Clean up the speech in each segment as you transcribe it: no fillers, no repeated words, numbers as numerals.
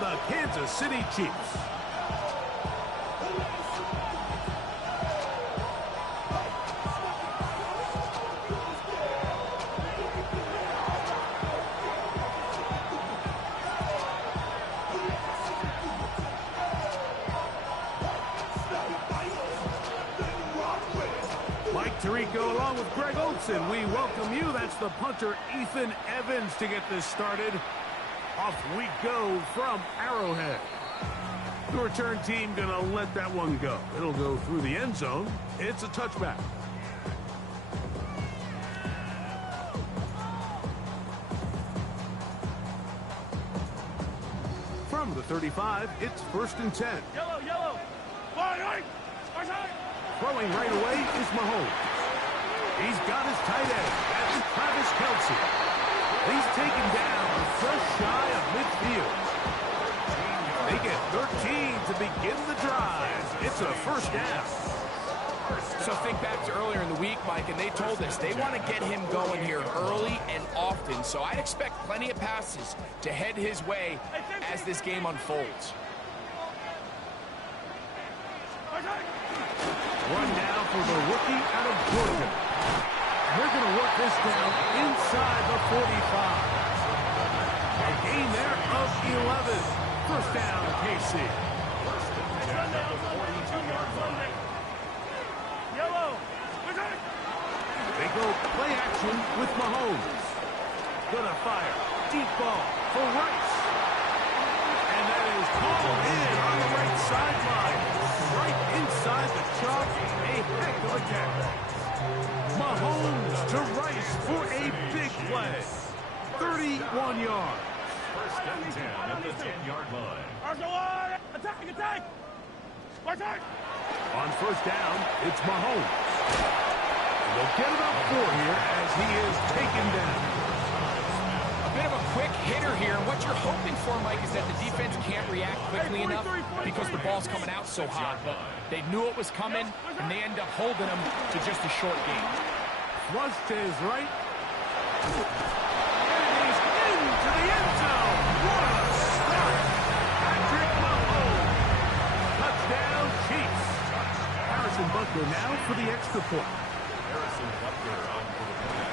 the Kansas City Chiefs. Tirico along with Greg Olson. We welcome you. That's the punter, Ethan Evans, to get this started. Off we go from Arrowhead. The return team going to let that one go. It'll go through the end zone. It's a touchback. From the 35, it's 1st and 10. Yellow. Throwing right away is Mahomes. He's got his tight end. That's Travis Kelce. He's taken down just shy of midfield. They get 13 to begin the drive. It's a 1st down. So think back to earlier in the week, Mike, and they told us they want to get him going here early and often. So I'd expect plenty of passes to head his way as this game unfolds. One now for the rookie out of Georgia. They're going to work this down inside the 45. A gain there of 11. 1st down, KC. They go play action with Mahomes. Gonna fire. Deep ball for Rice. And that is called in on the right sideline. Right inside the chalk. A heck of a catch. Mahomes to Rice for a big play. 31 yards. 1st and 10 at the 10-yard line. Attack! On 1st down, it's Mahomes. They'll get about 4 here as he is taken down. A bit of a quick hitter here. And what you're hoping for, Mike, is that the defense can't react quickly enough because the ball's coming out so hot. But they knew it was coming, and they end up holding him to just a short game. Flush to his right. And he's into the end zone. What a start. Patrick Mahomes. Touchdown, Chiefs. Harrison Butker now for the extra point. Harrison Butker on for the point.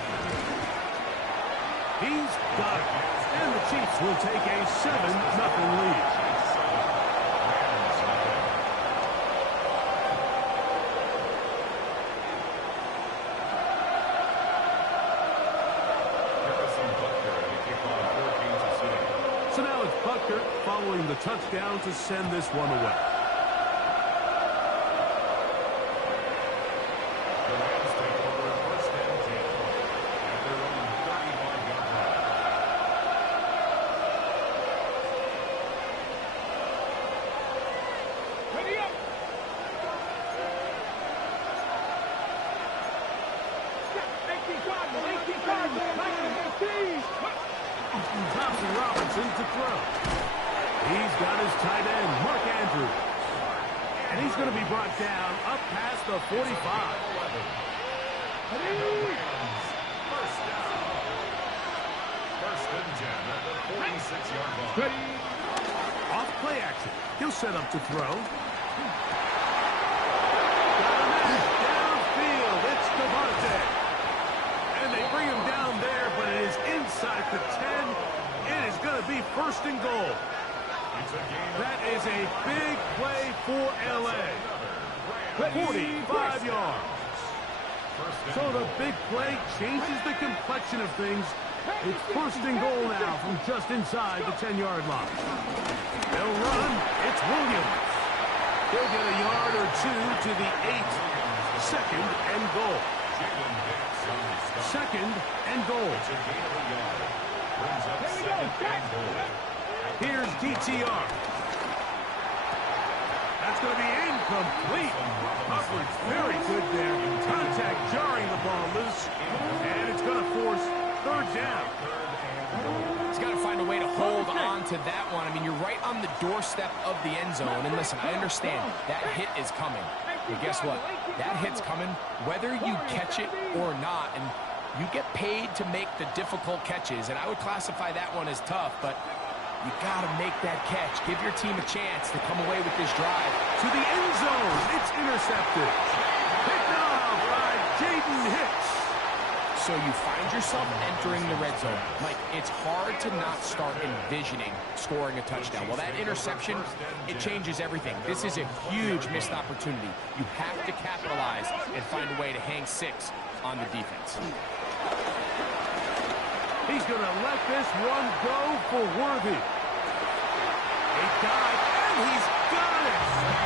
He's got it. And the Chiefs will take a 7-0 lead. So now it's Butker following the touchdown to send this one away. To throw. He's got his tight end, Mark Andrews. And he's going to be brought down up past the 45. 1st down. 1st and 10 at the 46-yard line. Off play action. He'll set up to throw. Downfield. It's Devontae. And they bring him down there, but it is inside the 10. It is going to be 1st and goal. That is a big play for L.A. 45 yards. So the big play changes the complexion of things. It's 1st and goal now from just inside the 10-yard line. They'll run. It's Williams. He'll get a yard or 2 to the 8. 2nd and goal. 2nd and goal. Here's DTR. That's going to be incomplete. Coverage very good there. Contact jarring the ball loose. And it's going to force 3rd down. He's got to find a way to hold on to that one. I mean, you're right on the doorstep of the end zone. And listen, I understand that hit is coming. But guess what? That hit's coming whether you catch it or not. And you get paid to make the difficult catches, and I would classify that one as tough, but You got to make that catch. Give your team a chance to come away with this drive. To the end zone. It's intercepted. Picked off by Jaden Hicks. So you find yourself entering the red zone. Mike, it's hard to not start envisioning scoring a touchdown. Well, that interception, it changes everything. This is a huge missed opportunity. You have to capitalize and find a way to hang 6 on the defense. He's going to let this one go for Worthy. A dive, and he's got it.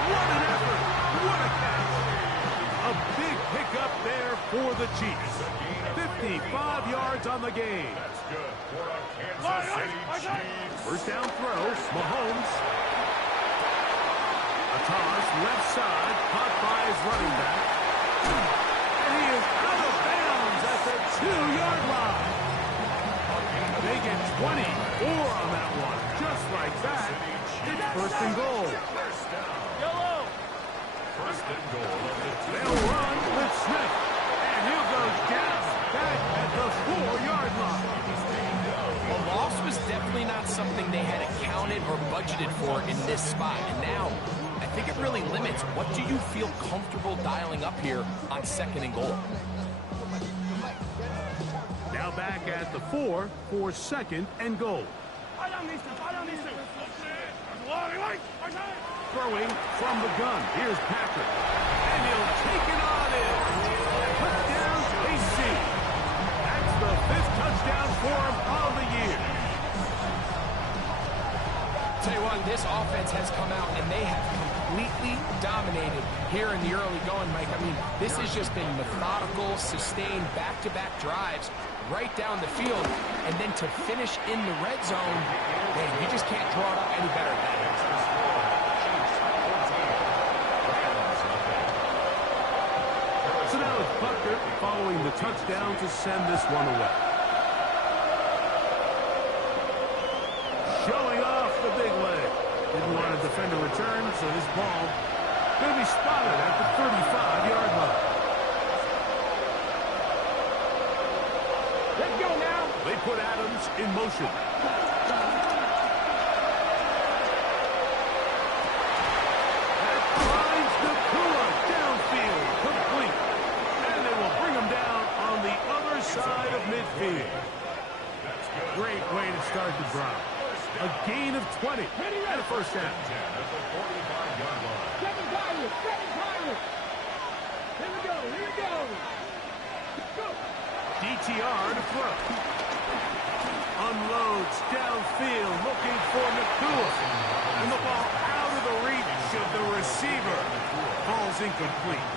What an effort. What a catch. A big pickup there for the Chiefs. 55 yards on the game. That's good for a Kansas City Chiefs. First down throw, Mahomes. A toss, left side, caught by his running back. And he is out of bounds at the 2-yard line. They get 24 on that one. Just like that, it's first and goal. Yellow. First and goal of the They'll run with Smith. And he'll go down back at the 4-yard line. A loss was definitely not something they had accounted or budgeted for in this spot. And now, I think it really limits what do you feel comfortable dialing up here on second and goal. Now back at the 4 for second and goal. Throwing from the gun. Here's Patrick. And he'll take it on in. Touchdown, KC. That's the 5th touchdown for him of the year. Tell you what, this offense has come out and they have completely dominated here in the early going, Mike. I mean, this has just been methodical, sustained, back-to-back drives right down the field. And then to finish in the red zone, man, you just can't draw it up any better than that. So now it's Butker following the touchdown to send this one away. Showing off the big leg. Didn't want to defend a return, so this ball going to be spotted at the 35-yard line. Let's go now. They put Adams in motion. That finds Nakua downfield, complete. And they will bring him down on the other side of midfield. Great way to start the drive. A gain of 20 and a first down. at the 45-yard line. Second Pirates. Here we go. Go. DTR to throw. Unloads downfield, looking for Nakua. And the ball out of the reach of the receiver. Ball's incomplete.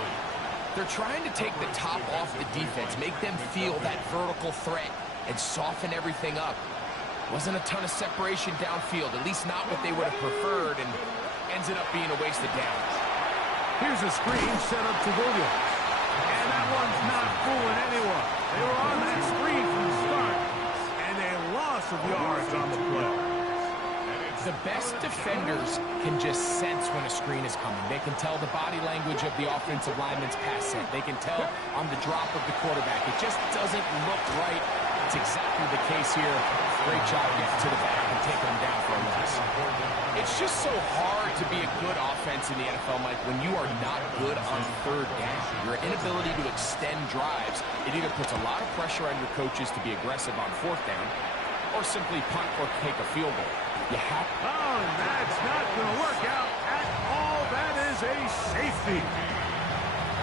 They're trying to take the top off the defense, make them feel that vertical threat, and soften everything up. Wasn't a ton of separation downfield, at least not what they would have preferred, and ends up being a waste of downs. Here's a screen set up to Williams. And that one's not fooling anyone. They were on that screen from the start, and a loss of yards on the play. The best defenders can just sense when a screen is coming. They can tell the body language of the offensive lineman's pass set. They can tell on the drop of the quarterback. It just doesn't look right. It's exactly the case here. Great job getting to the back and taking them down for a loss. It's just so hard to be a good offense in the NFL, Mike, when you are not good on third down. Your inability to extend drives, it either puts a lot of pressure on your coaches to be aggressive on fourth down or simply punt or take a field goal. You have to. Oh, and that's not going to work out at all. That is a safety.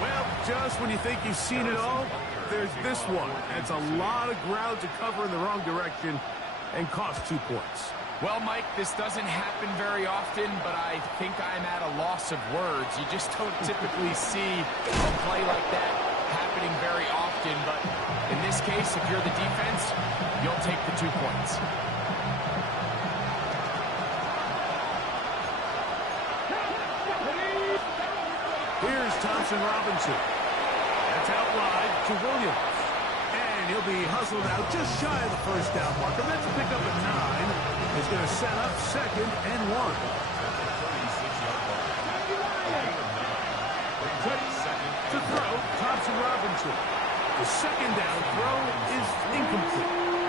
Well, just when you think you've seen it all, there's this one. It's a lot of ground to cover in the wrong direction and cost 2 points. Well, Mike, this doesn't happen very often, but I think I'm at a loss of words. You just don't typically see a play like that happening very often. But in this case, if you're the defense, you'll take the 2 points. Here's Thompson Robinson. That's out wide to Williams. And he'll be hustled out just shy of the first down marker. That's a pickup at 9. He's going to set up second and 1. To throw, Thompson Robinson. The second down throw is incomplete.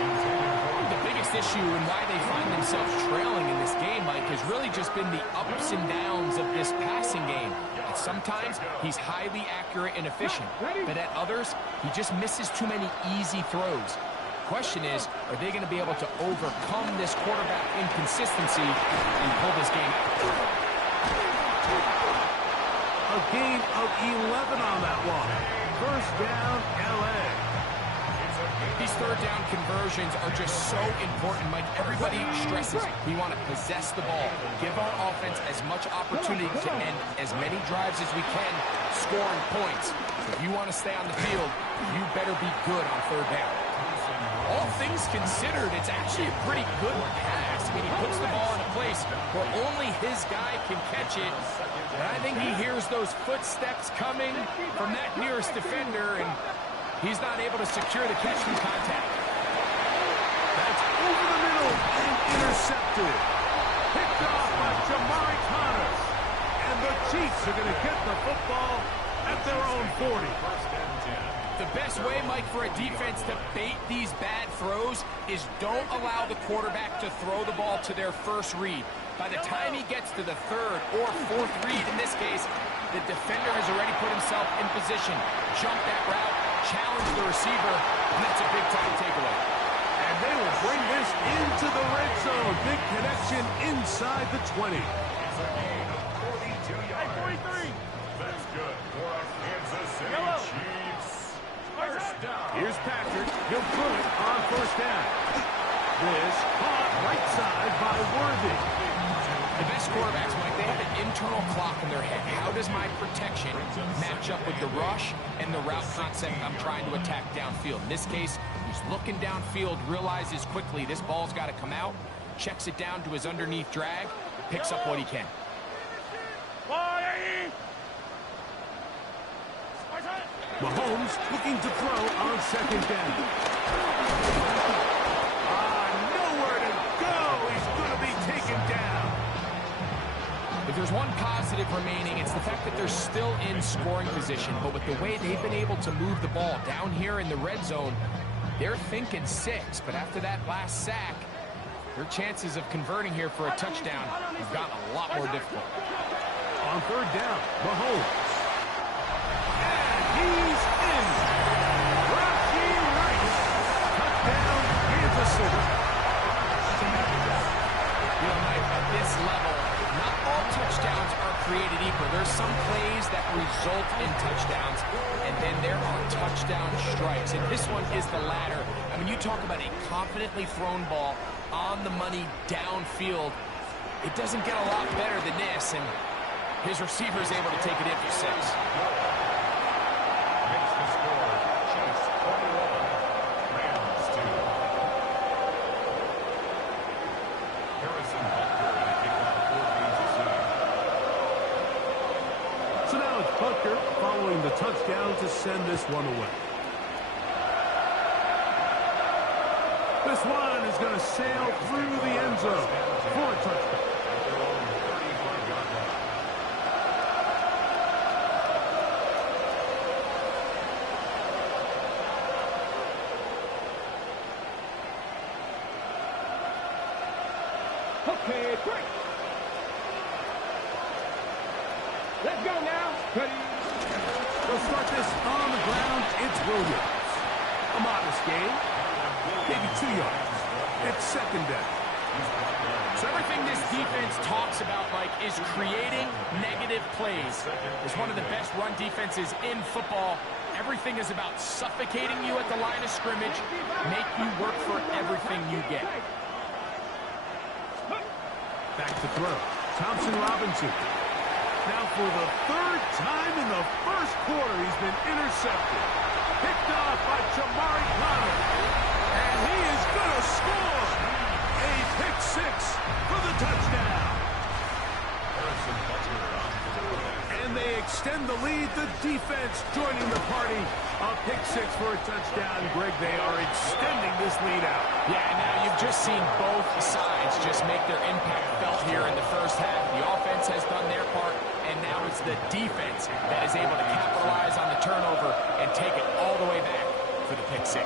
The biggest issue and why they find themselves trailing in this game, Mike, has really just been the ups and downs of this passing game. And sometimes he's highly accurate and efficient, but at others, he just misses too many easy throws. Question is, are they going to be able to overcome this quarterback inconsistency and pull this game out? A gain of 11 on that one. First down, LA. These third down conversions are just so important, Mike. Everybody stresses we want to possess the ball, give our offense as much opportunity to end as many drives as we can, scoring points. So if you want to stay on the field, you better be good on third down. All things considered, it's actually a pretty good pass. I mean, he puts the ball in a place where only his guy can catch it. And I think he hears those footsteps coming from that nearest defender, and he's not able to secure the catch from contact. That's over the middle and intercepted. Picked off by Jamari Connors. And the Chiefs are going to get the football at their own 40. The best way, Mike, for a defense to bait these bad throws is don't allow the quarterback to throw the ball to their first read. By the time he gets to the third or fourth read, in this case, the defender has already put himself in position, jumped that route, challenged the receiver, and that's a big-time takeaway. And they will bring this into the red zone. Big connection inside the 20. It's a gain of 42 yards. 43. That's good for our Kansas City Yellow. Chiefs. First down. Here's Patrick. He'll put it on first down. This caught right side by Worthy. The best quarterbacks, Mike, they have an internal clock in their head. How does my protection match up with the rush and the route concept I'm trying to attack downfield? In this case, he's looking downfield, realizes quickly this ball's got to come out, checks it down to his underneath drag, picks up what he can. Mahomes looking to throw on second down. Nowhere to go. He's going to be taken down. If there's one positive remaining, it's the fact that they're still in scoring position. But with the way they've been able to move the ball down here in the red zone, they're thinking 6. But after that last sack, their chances of converting here for a touchdown have gotten a lot more difficult. On third down, Mahomes. And he's in. Rashi Rice. Touchdown, Kansas City. You know, Mike, at this level, not all touchdowns are created equal. There's some plays that result in touchdowns, and then there are touchdown strikes. And this one is the latter. I mean, you talk about a confidently thrown ball on the money downfield. It doesn't get a lot better than this, and his receiver is able to take it in for 6. Makes the score. Chiefs 21. Rams 2. Harrison Butker in the kickoff for Kansas City. So now it's Butker following the touchdown to send this one away. This one is going to sail through the end zone for a touchdown. Okay, quick. Let's go now. Ready. They'll start this on the ground. It's Williams. A modest gain. Maybe 2 yards. It's second down. So everything this defense talks about, Mike, is creating negative plays. It's one of the best run defenses in football. Everything is about suffocating you at the line of scrimmage, make you work for everything you get. Back to throw. Thompson Robinson. Now for the third time in the first quarter, he's been intercepted. Picked off by Jamari Connors. And he is going to score. A pick 6 for the touchdown. Harrison Butker on for the win. And they extend the lead. The defense joining the party. A pick 6 for a touchdown. Greg, they are extending this lead out. Yeah, and now you've just seen both sides just make their impact felt here in the first half. The offense has done their part, and now it's the defense that is able to capitalize on the turnover and take it all the way back for the pick 6.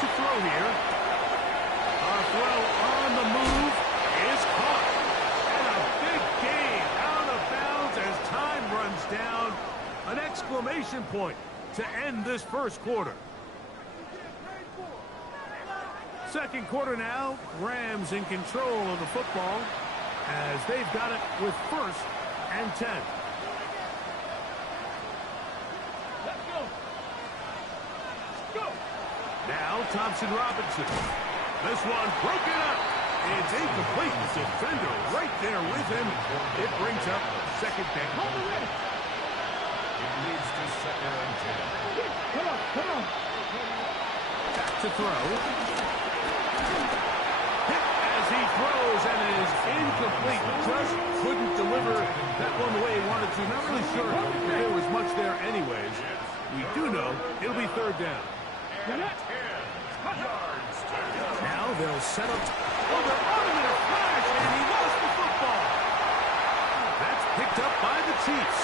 to throw here. A throw on the move is caught. And a big gain out of bounds as time runs down. An exclamation point to end this first quarter. Second quarter now, Rams in control of the football as they've got it with 1st and 10. Let's go. Go. Now Thompson Robinson. This one broken up. It's incomplete. The defender right there with him. It brings up 2nd down. Hold the ready. It leads to 2nd and 10. Come on, come on. Back to throw. Hit as he throws, and it is incomplete. Just couldn't deliver that one the way he wanted to. Not really sure if there was much there anyways. We do know it'll be 3rd down. Now they'll set up. Oh, they're on him in a flash, and he lost the football. That's picked up by the Chiefs.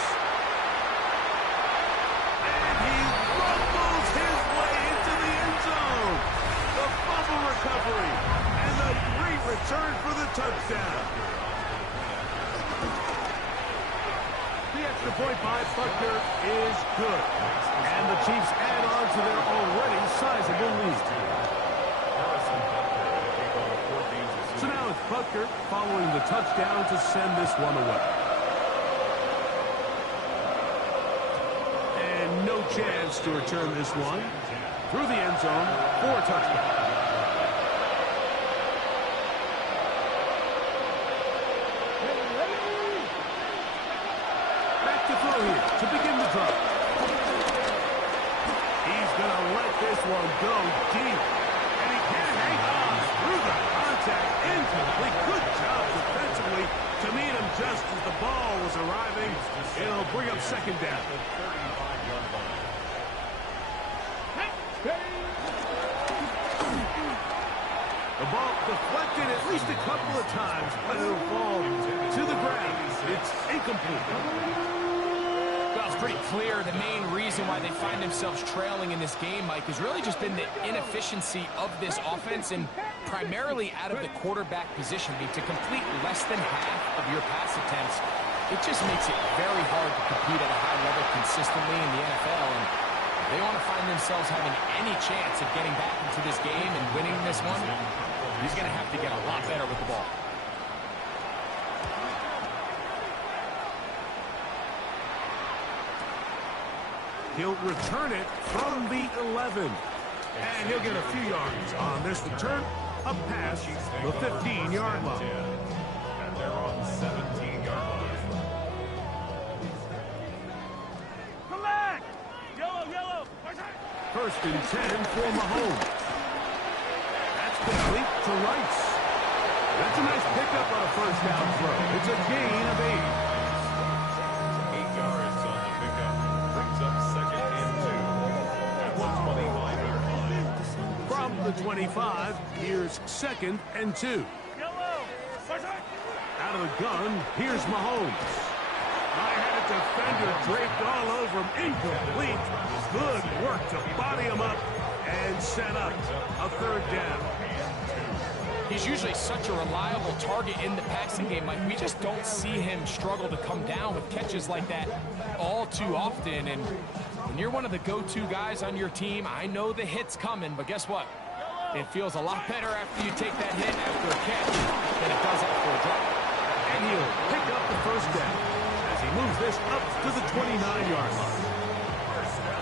And he rumbles his way into the end zone. The fumble recovery and the great return for the touchdown. The extra point by Buckner is good. And the Chiefs add on to their already sizable lead. So now it's Buckner following the touchdown to send this one away. And no chance to return this one through the end zone for a touchdown. Back to throw here to begin the drive. He's going to let this one go deep. And he can't hang on through the contact. Incomplete. Good job defensively to meet him just as the ball was arriving. It'll bring up 2nd down. The ball deflected at least a couple of times, but it'll fall to the ground. It's incomplete. Well, it's pretty clear the main reason why they find themselves trailing in this game, Mike, has really just been the inefficiency of this offense and primarily out of the quarterback position. I mean, to complete less than half of your pass attempts, it just makes it very hard to compete at a high level consistently in the NFL. And if they want to find themselves having any chance of getting back into this game and winning this one, he's going to have to get a lot better with the ball. He'll return it from the 11. And he'll get a few yards on this return. A pass, the 15-yard line. And they're on 17-yard line. Collect. Yellow, yellow. 1st and 10 for Mahomes. That's complete to Rice. That's a nice pickup on a 1st down throw. It's a gain of 8. 8 yards on the pickup. Brings up 2nd and 2 at the 25-yard line. From the 25, here's 2nd and 2. Out of the gun, here's Mahomes. I had a defender draped all over him. Incomplete. Good work to body him up and set up a 3rd down. He's usually such a reliable target in the passing game. Like, we just don't see him struggle to come down with catches like that all too often. And when you're one of the go-to guys on your team, I know the hit's coming, but guess what? It feels a lot better after you take that hit after a catch than it does after a drop. And he'll pick up the 1st down as he moves this up to the 29-yard line.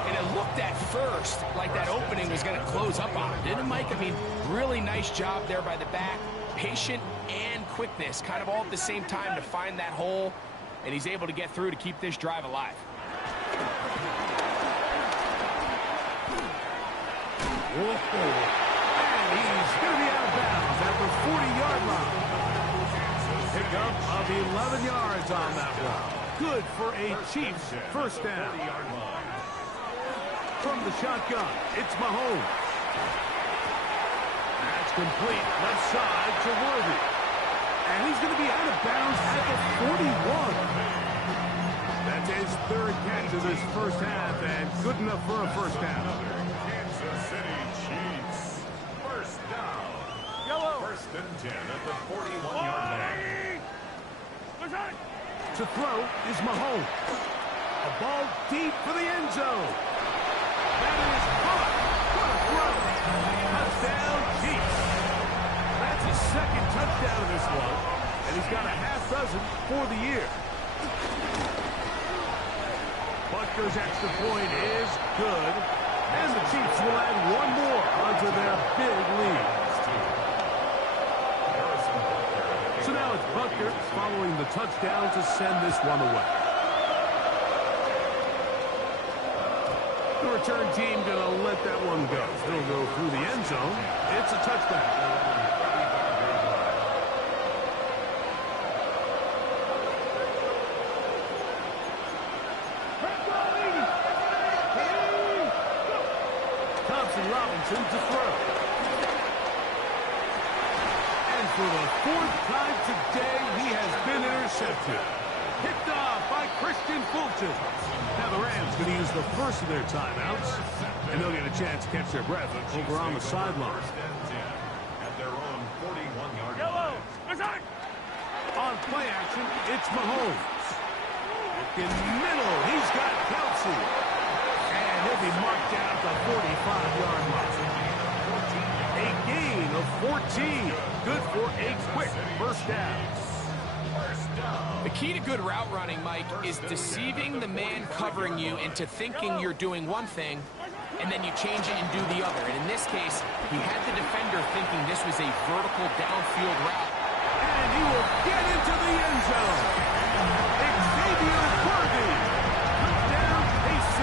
And it looked at first like that opening was going to close up on him, didn't it, Mike? I mean, really nice job there by the back. Patient and quickness, kind of all at the same time to find that hole. And he's able to get through to keep this drive alive. And he's going to be out of bounds at the 40-yard line. Pickup of 11 yards on that one. Good for a Chiefs 1st down. From the shotgun, it's Mahomes. That's complete. Left side to Worthy. And he's going to be out of bounds at the 41. That's his 3rd catch of this 1st half, and good enough for a 1st down. Kansas City Chiefs. 10 at the 41-yard line. To throw is Mahomes. A ball deep for the end zone. That is caught. What a throw. Touchdown, Chiefs. That's his second touchdown of this one, and he's got a half dozen for the year. Butker's extra point is good, and the Chiefs will add one more onto their big lead. So now it's Butker following the touchdown to send this one away. The return team going to let that one go. It'll go through the end zone. It's a touchdown. Robinson to throw. And for the fourth time today, he has been intercepted. Picked off by Christian Fulton. Now the Rams going to use the first of their timeouts, and they'll get a chance to catch their breath over on the sideline. At their own 41-yard Yellow. line. On play action, it's Mahomes. In the middle, he's got Kelsey. And he'll be marked down at the 45-yard line. A gain of 14. Good for a quick first down. The key to good route running, Mike, is deceiving the man covering you into thinking you're doing one thing, and then you change it and do the other. And in this case, he had the defender thinking this was a vertical downfield route. And he will get into the end zone. Xavier Worthy. Touchdown, KC.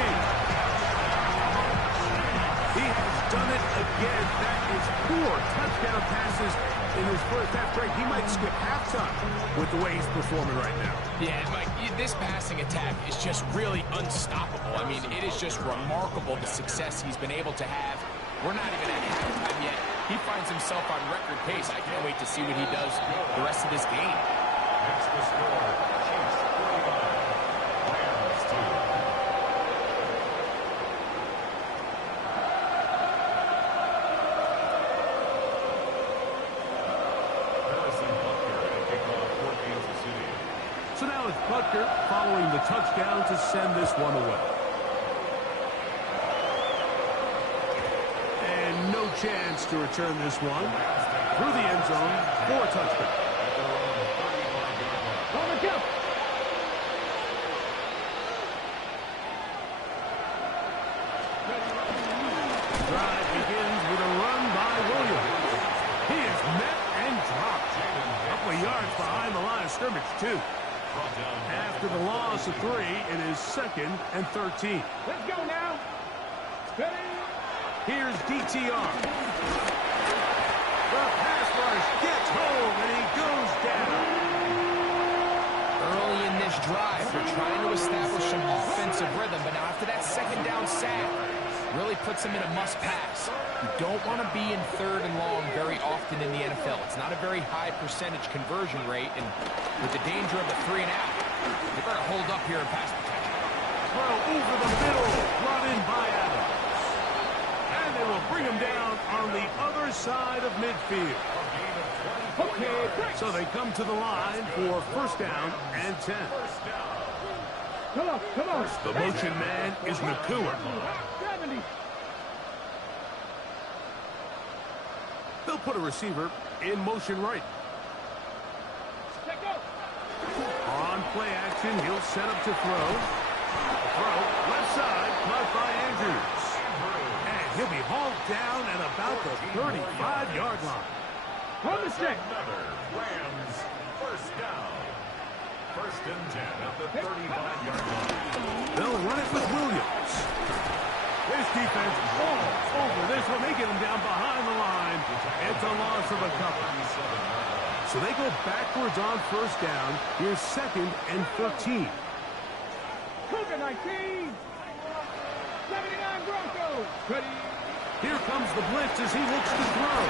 He has done it again. That is 4 touchdown passes in his first half break. He might skip halftime with the way he's performing right now. Yeah, Mike, this passing attack is just really unstoppable. I mean, it is just remarkable the success he's been able to have. We're not even at halftime yet. He finds himself on record pace. I can't wait to see what he does the rest of this game. That's the score. Chiefs 45, Rams 2. So now it's Butker following the touchdown to send this one away. And no chance to return this one through the end zone for a touchdown. Drive begins with a run by Williams. He is met and dropped. A couple of yards behind the line of scrimmage, too. After the loss of 3, it is 2nd and 13. Let's go now. Ready? Here's DTR. The pass rush gets home, and he goes down. Early in this drive, they're trying to establish some offensive rhythm, but now after that second down sack, really puts them in a must-pass. You don't want to be in 3rd and long very often in the NFL. It's not a very high percentage conversion rate, and with the danger of a 3 and out, they better hold up here in pass protection. Throw over the middle, brought in by Adams. And they will bring him down on the other side of midfield. Okay, So they come to the line for first down and 10. come on, come on. The motion man is Nakua. 70. They'll put a receiver in motion right. Let go. On play action, he'll set up to throw. Throw, left side, caught by Andrews. And he'll be hauled down at about the 35-yard line. On the stick. Another Rams first down. 1st and 10 at the 35-yard line. They'll run it with Williams. This defense all over this one. They get him down behind the line. It's a loss of a couple. So they go backwards on first down. Here's 2nd and 13. Cougar 19. 79 Broncos. Ready. Here comes the blitz as he looks to throw.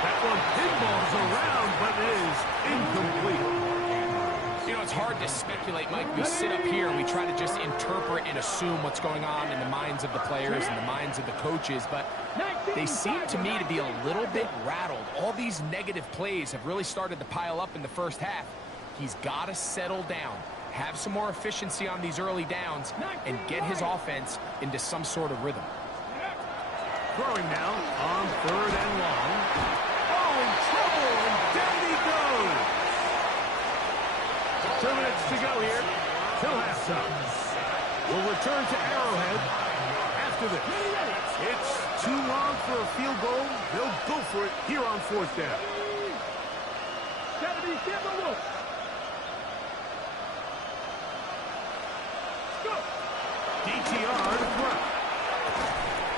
That one pinballs around, but is incomplete. You know, it's hard to speculate, Mike. We sit up here and we try to just interpret and assume what's going on in the minds of the players and the minds of the coaches, but they seem to me to be a little bit rattled. All these negative plays have really started to pile up in the first half. He's got to settle down, have some more efficiency on these early downs, and get his offense into some sort of rhythm. Throwing now on 3rd and long. Oh, in trouble, and down he goes. 2 minutes to go here till halftime. We'll return to Arrowhead after this. It's too long for a field goal. They'll go for it here on 4th down. DTR to throw.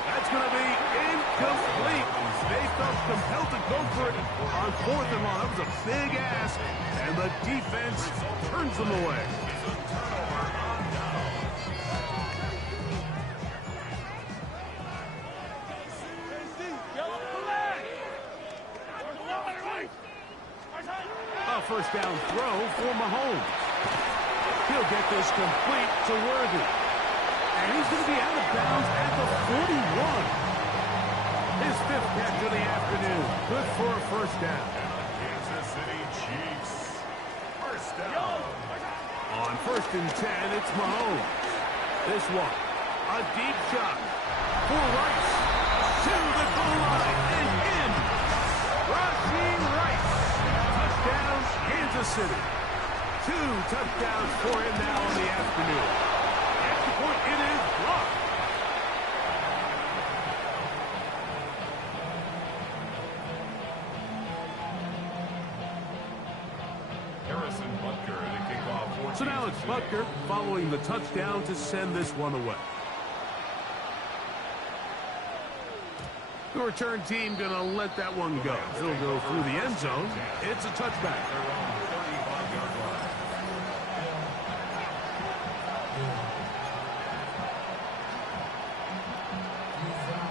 That's going to be incomplete. They felt compelled to go for it on 4th and long. That was a big ask, and the defense turns them away. A first down throw for Mahomes. He'll get this complete to Worthy. And he's going to be out of bounds at the 41. His 5th catch of the afternoon. Good for a first down. Kansas City Chiefs. First down. On 1st and 10, it's Mahomes. This one, a deep shot for Rice. To the goal line and in. Rashee Rice. Touchdown, Kansas City. 2 touchdowns for him now in the afternoon. Extra point, it is blocked. Harrison Butker to kick off for So now it's Butker following the touchdown to send this one away. The return team going to let that one go. It'll go through the end zone. It's a touchback.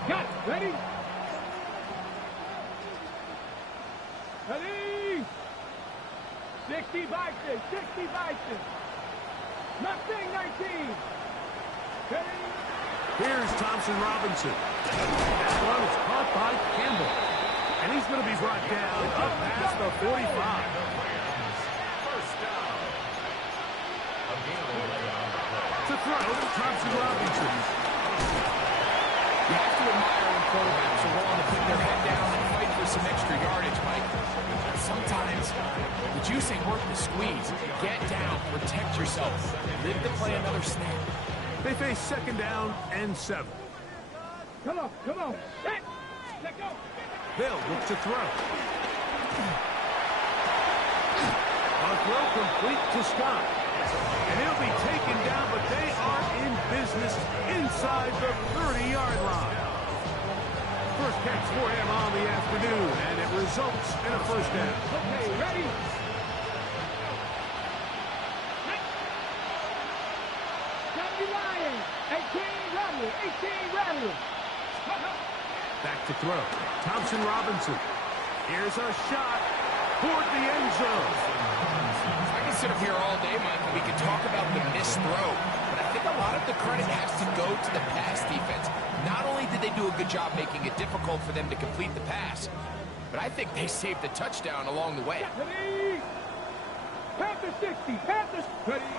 Got it. Ready? Ready? 60 Bison. 60 Bison. Nothing 19. Ready? Here's Thompson Robinson. That one is caught by Campbell. And he's going to be brought down up past the 45. First down. To throw, Thompson Robinson. You have to admire when quarterbacks are willing to put their head down and fight for some extra yardage, Mike. Sometimes the juice ain't worth the squeeze. Get down, protect yourself, live to play another snap. They face 2nd down and 7. Come on. Come on. Set. Let go. Bill looks to throw. A throw complete to Scott. And he'll be taken down, but they are in business inside the 30-yard line. First catch for him on the afternoon, and it results in a first down. Okay, ready? Lions. 18 Rattle. 18 Rattle. Back to throw. Thompson Robinson. Here's a shot toward the end zone. I can sit up here all day, Mike, and we can talk about the missed throw, but I think a lot of the credit has to go to the pass defense. Not only did they do a good job making it difficult for them to complete the pass, but I think they saved the touchdown along the way. Ready? Panther 60. Panther. Ready?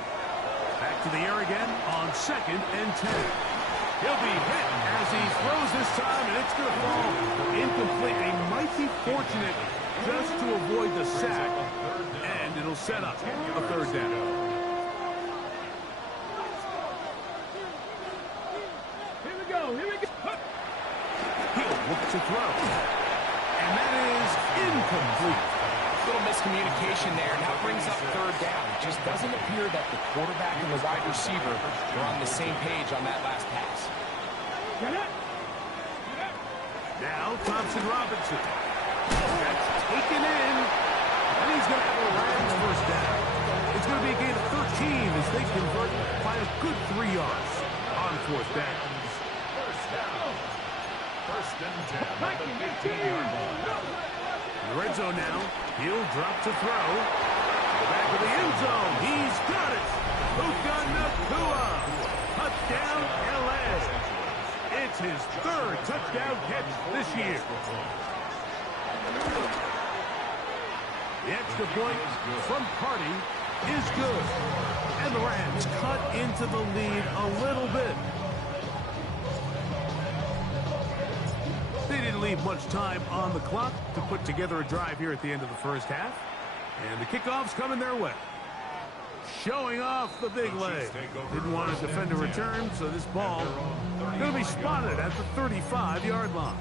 Back to the air again on 2nd and 10. He'll be hit as he throws this time, and it's going to fall incomplete. They might be fortunate just to avoid the sack, and it'll set up a 3rd down. Here we go. Here we go. He'll look to throw, and that is incomplete. Little miscommunication there. Now brings up 3rd down. It just doesn't appear that the quarterback and the wide receiver are on the same page on that last pass. Get it. Now Thompson Robinson. That's taken in, and he's going to have a Rams first down. It's going to be a gain of 13 as they convert by a good 3 yards on 4th down. First down. 1st and 10 at the 15-yard line. In the red zone now. He'll drop to throw. the back of the end zone. He's got it. Puka Nacua. Touchdown, L.A. It's his third touchdown catch this year. The extra point from Party is good. And the Rams cut into the lead a little bit. They didn't leave much time on the clock to put together a drive here at the end of the first half. And the kickoff's coming their way. Showing off the big leg. Didn't want to defend a return, so this ball going to be spotted at the 35-yard line.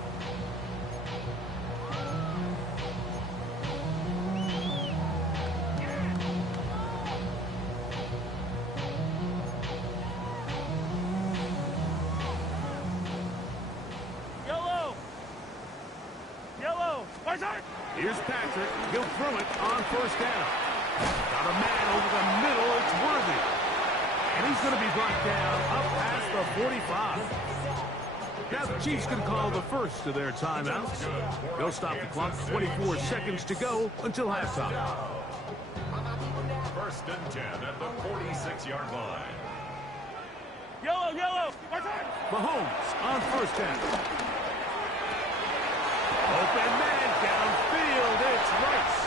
Here's Patrick. He'll throw it on first down. Got a man over the middle. It's Worthy. And he's going to be brought down up past the 45. Now the Chiefs can call the first of their timeouts. They'll stop the clock. 24 seconds to go until halftime. First and 10 at the 46-yard line. Yellow. Mahomes on first down. Open man downfield. It's Rice.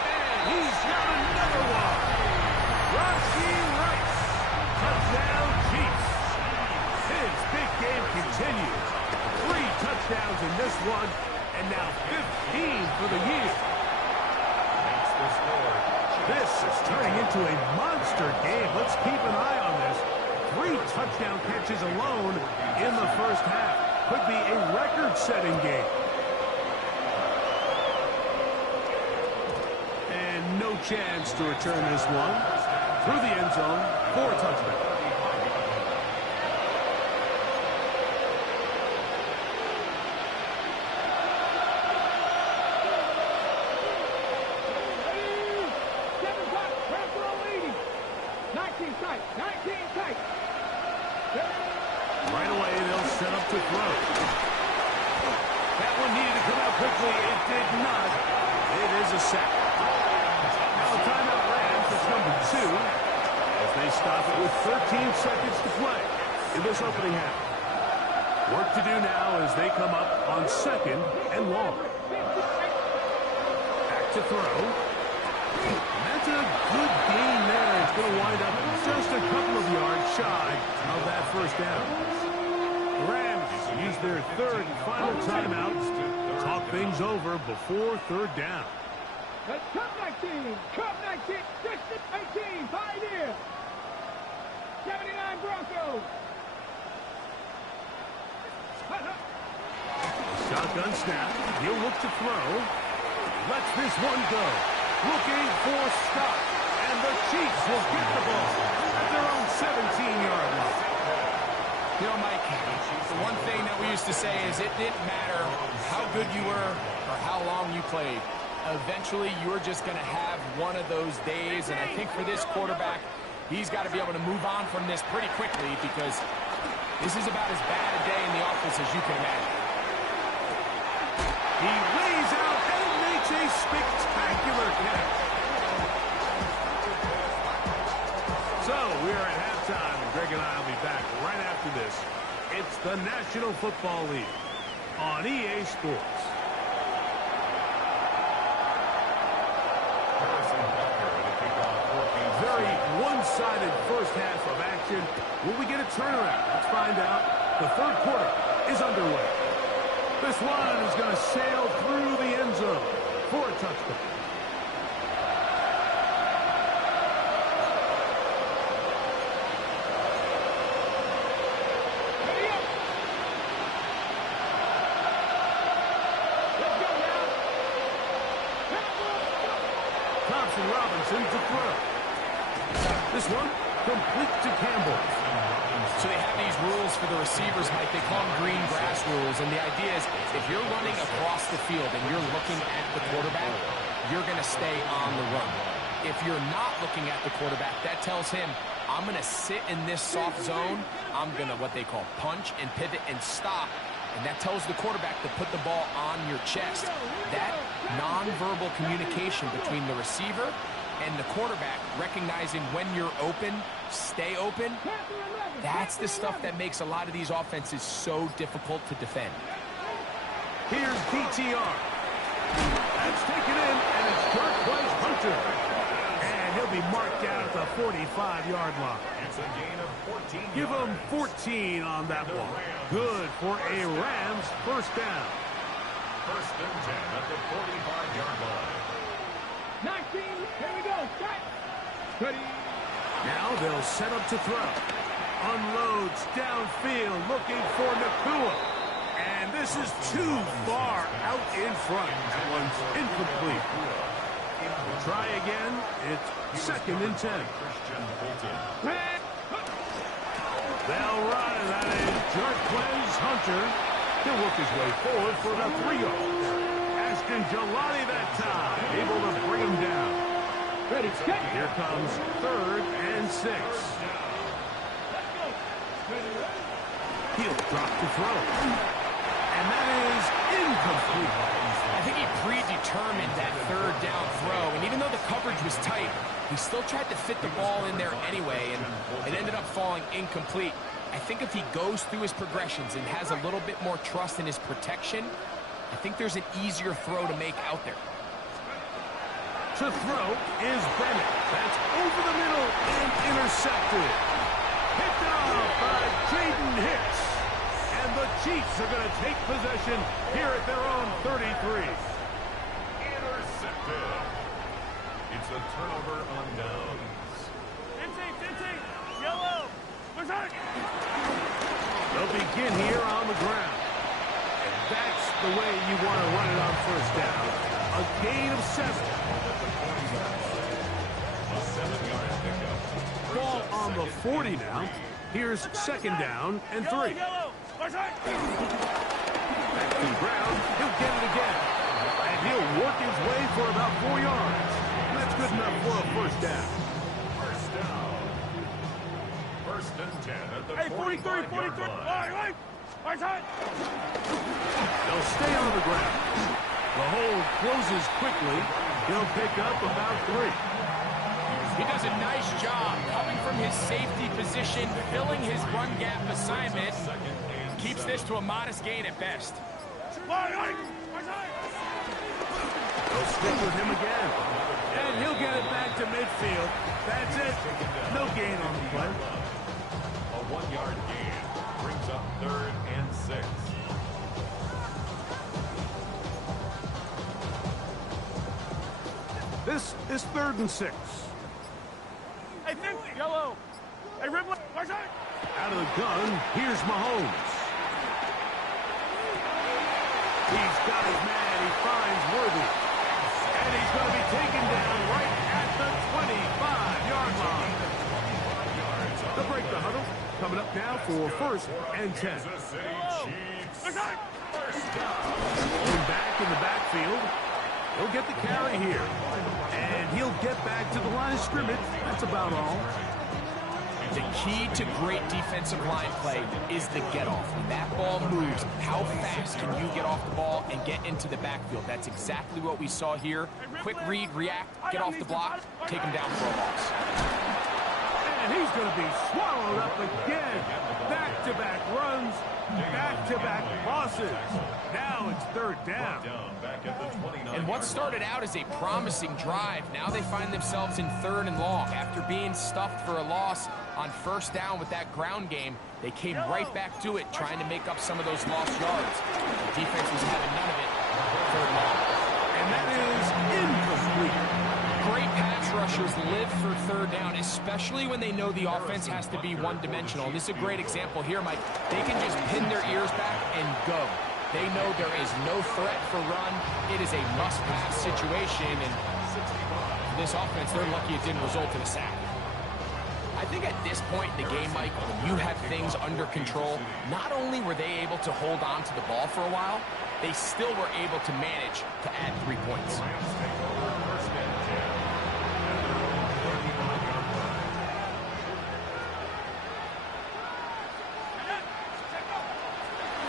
And he's got another one. Rashee Rice. Touchdown Chiefs. His big game continues. 3 touchdowns in this one. And now 15 for the year. That's the score. This is turning into a monster game. Let's keep an eye on this. 3 touchdown catches alone in the first half. Could be a record-setting game. And no chance to return this one. Through the end zone for a touchdown. Right away, they'll set up to throw. That one needed to come out quickly. It did not. It is a sack. Now timeout Rams. It's number 2. As they stop it with 13 seconds to play in this opening half. Work to do now as they come up on 2nd and long. Back to throw. And that's a good gain there. It's going to wind up just a couple of yards shy of that first down. The Rams use their 3rd and final timeout to talk things over before 3rd down. Cup 19, District 19, Pioneer. 79 Broncos. Shotgun snap. He'll look to throw. Lets this one go. Looking for stop. And the Chiefs will get the ball at their own 17-yard line. You know, Mike, the one thing that we used to say is it didn't matter how good you were or how long you played. Eventually, you're just going to have one of those days, and I think for this quarterback, he's got to be able to move on from this pretty quickly because this is about as bad a day in the office as you can imagine. He lays out and makes a spectacular catch. So, we are at halftime, and Greg and I will be back right after this. It's the National Football League on EA Sports. Very one-sided first half of action. Will we get a turnaround? Let's find out. The 3rd quarter is underway. This one is going to sail through the end zone for a touchdown. Robinson to throw. This one complete to Campbell. So they have these rules for the receivers, Mike. They call them green grass rules. And the idea is if you're running across the field and you're looking at the quarterback, you're going to stay on the run. If you're not looking at the quarterback, that tells him, I'm going to sit in this soft zone. I'm going to what they call punch and pivot and stop. And that tells the quarterback to put the ball on your chest. That nonverbal communication between the receiver And the quarterback recognizing when you're open, stay open, that's the stuff that makes a lot of these offenses so difficult to defend. Here's DTR. That's taken in, and it's Dirk plays Hunter. And he'll be marked down at the 45-yard line. It's a gain of 14 Give him yards. 14 on that one. Good for a Rams first down. First and 10 at the 45-yard line. 19, here we go, set. Ready. Now they'll set up to throw. Unloads downfield looking for Nakua. And this is too far out in front. That one's incomplete. Try again. It's second and 10. They'll run, and that is Jarquez Hunter. He'll work his way forward for about 3 yards. Ashton Jelani that time, able to bring him down. Ready, set. Here comes third and 6. He'll drop to throw. And that is incomplete. I think he predetermined that third down throw, and even though the coverage was tight, he still tried to fit the ball in there anyway, and it ended up falling incomplete. I think if he goes through his progressions and has a little bit more trust in his protection, I think there's an easier throw to make out there. To throw is Bennett. That's over the middle and intercepted. Picked off by Jaden Hicks. And the Chiefs are going to take possession here at their own 33. Intercepted. It's a turnover on downs. Yellow. Berserk. They'll begin here on the ground. And that's the way you want to run it on first down. A gain of 7. A 7-yard pickup. Ball on the 40 now. Here's second down and 3. Back to the ground. He'll get it again. And he'll work his way for about 4 yards. That's good enough for a first down. First down. First and 10 at the 45-yard line. They'll stay on the ground. The hole closes quickly. He'll pick up about 3. He does a nice job coming from his safety position, filling his run gap assignment. Keeps this to a modest gain at best. They'll stick with him again. And he'll get it back to midfield. That's it. No gain on the play. A 1-yard gain brings up third and 6. This is third and 6. Hey, yellow. Hey, Ridley. Out of the gun, here's Mahomes. He's got his man. He finds Worthy. And he's going to be taken down right at the 25-yard line. They'll break the huddle. Coming up now for first and 10. Kansas City Chiefs. First down. Going back in the backfield. He'll get the carry here. And he'll get back to the line of scrimmage. That's about all. The key to great defensive line play is the get-off. When that ball moves, how fast can you get off the ball and get into the backfield? That's exactly what we saw here. Quick read, react, get off the block, take him down for a loss. And he's going to be swallowed up again. Back-to-back runs, back-to-back losses. Now it's third down. Back at the 29. And what started out as a promising drive, now they find themselves in third and long. After being stuffed for a loss on first down with that ground game, they came right back to it, trying to make up some of those lost yards. The defense was having none of it. Third and long. And that is incomplete. Great pass rushers live for third down, especially when they know the offense has to be one-dimensional. And this is a great example here, Mike. They can just pin their ears back and go. They know there is no threat for run. It is a must-pass situation, and for this offense, they're lucky it didn't result in a sack. I think at this point in the game, Mike, when you have things under control, not only were they able to hold on to the ball for a while, they still were able to manage to add 3 points.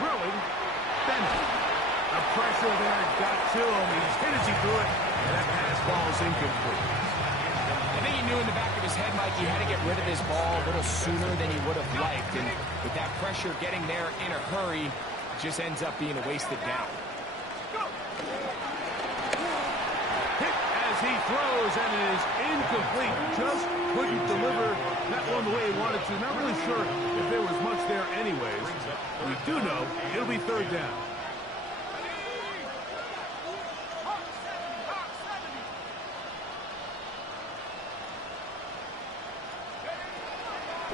Throwing, Bennett. The pressure there got to him. He's hit as he threw it, and that pass ball is incomplete. knew in the back of his head, Mike, he had to get rid of this ball a little sooner than he would have liked. And with that pressure getting there in a hurry, it just ends up being a wasted down. Hit as he throws, and it is incomplete. Just couldn't deliver that one the way he wanted to. Not really sure if there was much there anyways. We do know it'll be third down.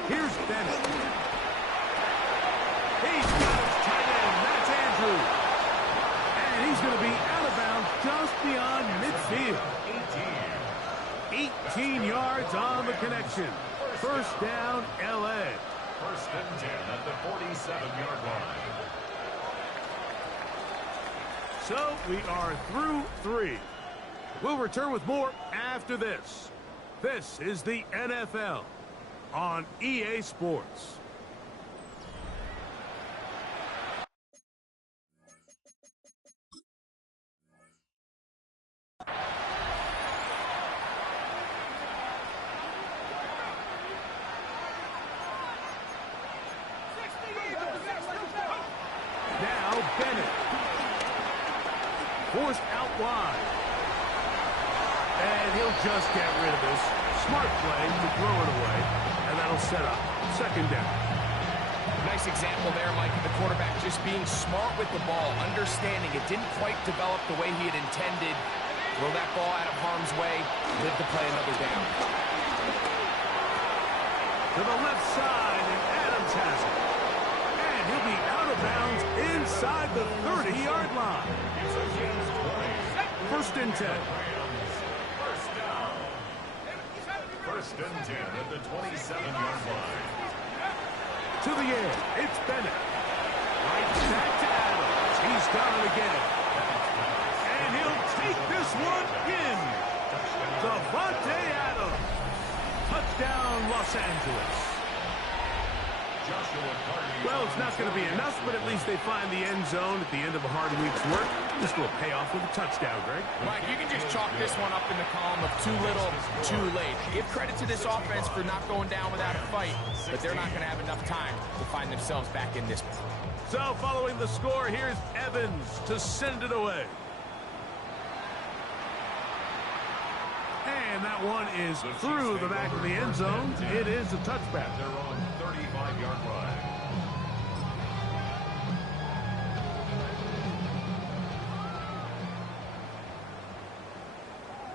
Here's Bennett. He's got his tight end. That's Andrews. And he's going to be out of bounds just beyond midfield. 18 yards on the connection. First down, L.A. First and 10 at the 47-yard line. So we are through 3. We'll return with more after this. This is the NFL on EA Sports. Now Bennett. Forced out wide. And he'll just get rid of this. Smart play to throw it away. And that'll set up second down. Nice example there, Mike, of the quarterback just being smart with the ball, understanding it didn't quite develop the way he had intended. Throw that ball out of harm's way, live to play another down. To the left side, and Adams has it. And he'll be out of bounds inside the 30-yard line. First and 10. First and 10 at the 27-yard line. To the air, it's Bennett. Right back to Adams. He's got it again. And he'll take this one in. Devontae Adams. Touchdown, Los Angeles. Well, it's not going to be enough, but at least they find the end zone at the end of a hard week's work. This will pay off with a touchdown, Greg. Mike, you can just chalk this one up in the column of too little, too late. Give credit to this offense for not going down without a fight, but they're not going to have enough time to find themselves back in this one. So, following the score, here's Evans to send it away. And that one is through the back of the end zone. It is a touchback. They're on 35-yard line.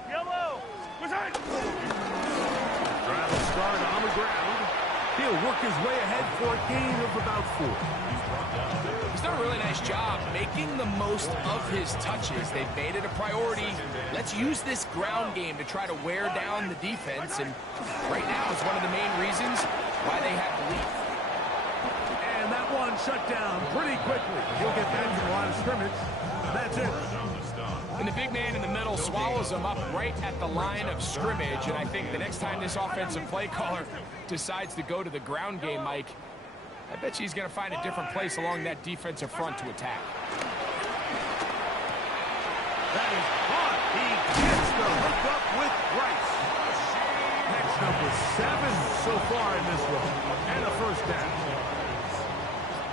Yellow! Return! Drive will start on the ground. He'll work his way ahead for a gain of about 4. He's done a really nice job making the most of his touches. They've made it a priority. Let's use this ground game to try to wear down the defense, and right now it's one of the main reasons why they have the lead. And that one shut down pretty quickly. He'll get back to the line of scrimmage. That's it. And the big man in the middle swallows him up right at the line of scrimmage, and I think the next time this offensive play caller decides to go to the ground game, Mike, I bet you he's going to find a different place along that defensive front to attack. That is caught. He gets the hook up with Rice. That's number 7 so far in this one. And a first down.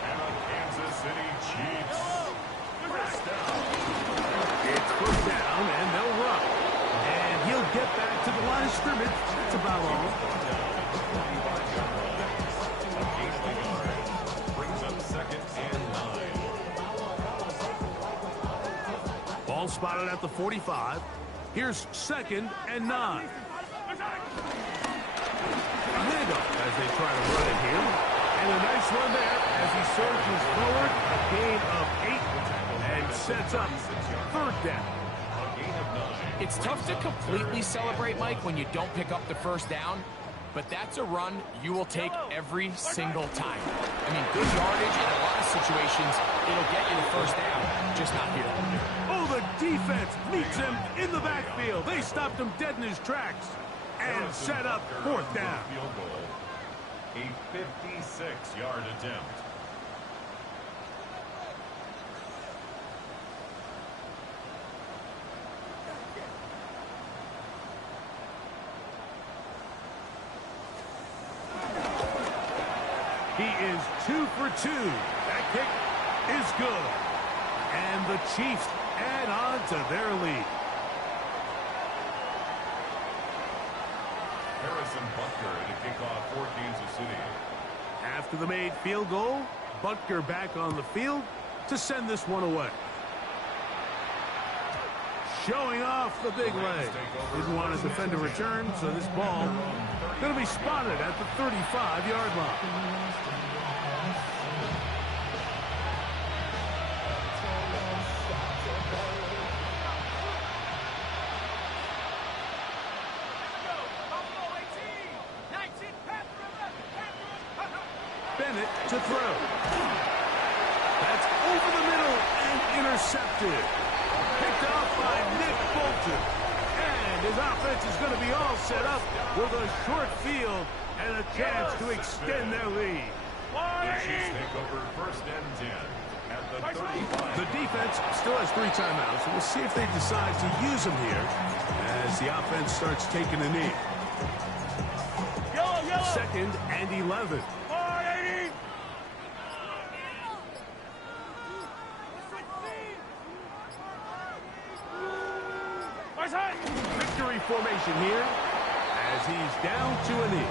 And a Kansas City Chiefs. First down. It's first down, and they'll run. And he'll get back to the line of scrimmage. That's about all. Brings up second and 9. Ball spotted at the 45. Here's second and 9. A handoff as they try to run it here. And a nice run there as he surges forward. A gain of 8 and sets up third down. It's tough to completely celebrate, Mike, when you don't pick up the first down, but that's a run you will take every single time. I mean, good yardage in a lot of situations, it'll get you the first down, just not here. Oh, the defense meets him in the backfield. They stopped him dead in his tracks and set up fourth down. Field goal. A 56-yard attempt. He is 2 for 2. That kick is good. And the Chiefs add on to their lead. Harrison Butker to kick off for Kansas City. After the made field goal, Butker back on the field to send this one away. Showing off the big leg. Didn't want to defend a return, so this ball going to be spotted at the 35-yard line. Bennett to throw. That's over the middle and intercepted. Picked off by Nick Bolton. And his offense is going to be all set up with a short field and a chance to extend their lead. The Chiefs take over first and 10 at the 35. The defense still has 3 timeouts, and we'll see if they decide to use them here as the offense starts taking a knee. Second and 11. Victory formation here as he's down to a knee.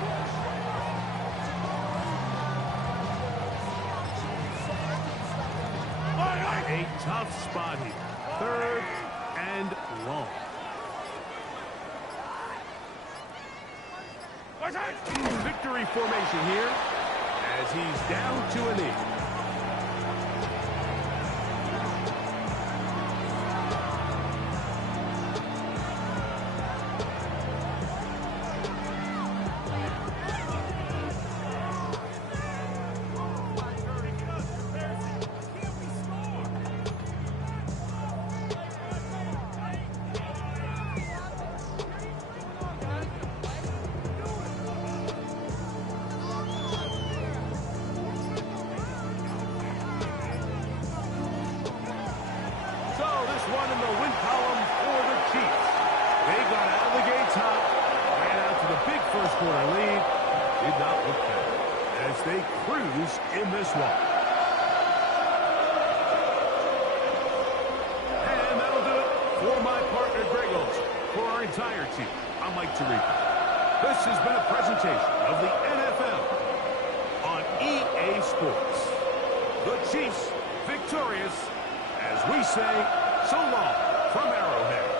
A tough spot here. 3rd and long. Victory formation here as he's down to a knee. One in the win column for the Chiefs. They got out of the gates hot, ran out to the big first quarter lead. Did not look better as they cruise in this one. And that'll do it for my partner Greg Olson. For our entire team, I'm Mike Tirico. This has been a presentation of the NFL on EA Sports. The Chiefs victorious, as we say, so long from Arrowhead.